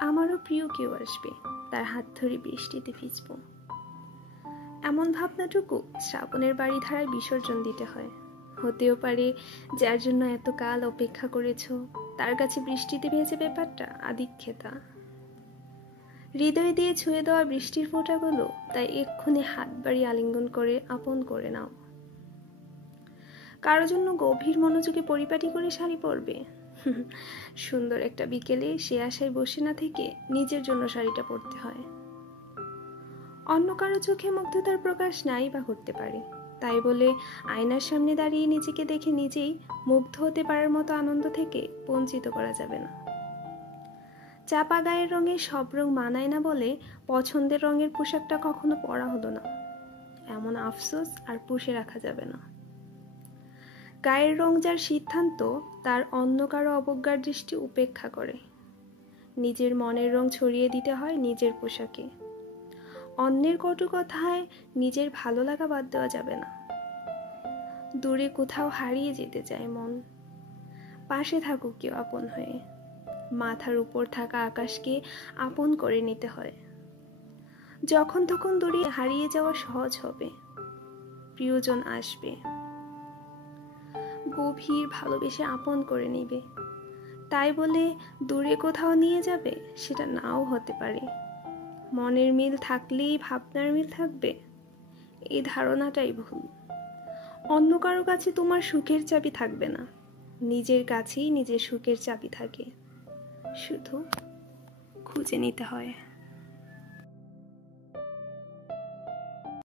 আমারও প্রিয় কেউ আসবে, তার হাত ধরে বৃষ্টিতে ভিজব। এমন ভাবনাটুকু শ্রাবণের বাড়ি ধারায় বিসর্জন দিতে হয়। হতেও পারে যার জন্য এত কাল অপেক্ষা করেছ, তার কাছে বৃষ্টিতে ভেজে ব্যাপারটা আদিক্ষেতা। হৃদয় দিয়ে ছুঁয়ে দেওয়া বৃষ্টির ফোঁটাগুলো তাই এক্ষুনি হাত বাড়িয়ে আলিঙ্গন করে আপন করে নাও। কারো জন্য গভীর মনোযোগে পরিপাটি করে শাড়ি পরবে, সুন্দর একটা বিকেলে সে আশায় বসে না থেকে নিজের জন্য শাড়িটা পরতে হয়। অন্য কারো চোখে মুগ্ধতার প্রকাশ নাই বা করতে পারে, তাই বলে আয়নার সামনে দাঁড়িয়ে নিজেকে দেখে নিজেই মুগ্ধ হতে পারার মতো আনন্দ থেকে বঞ্চিত করা যাবে না। চাপা গায়ের রঙে সব রং মানায় না বলে পছন্দের রঙের পোশাকটা কখনো পরা হলো না, এমন আফসোস আর পুষে রাখা যাবে না। গায়ের রং যার সিদ্ধান্ত, তার অন্য কারো অবজ্ঞার দৃষ্টি উপেক্ষা করে। নিজের মনের রং ছড়িয়ে দিতে হয় নিজের পোশাকে। অন্যের কটু কথায় নিজের ভালো লাগা বাদ দেওয়া যাবে না। দূরে কোথাও হারিয়ে যেতে চায় মন, পাশে থাকুক কেউ আপন হয়ে। মাথার উপর থাকা আকাশকে আপন করে নিতে হয়। যখন তখন দূরে হারিয়ে যাওয়া সহজ হবে, প্রিয়জন আসবে, গভীর ভালোবেসে আপন করে নিবে। তাই বলে দূরে কোথাও নিয়ে যাবে, সেটা নাও হতে পারে। মনের মিল থাকলেই ভাবনার মিল থাকবে, এই ধারণাটাই ভুল। অন্য কারো কাছে তোমার সুখের চাবি থাকবে না, নিজের কাছেই নিজের সুখের চাবি থাকে, শুধু খুঁজে নিতে হয়।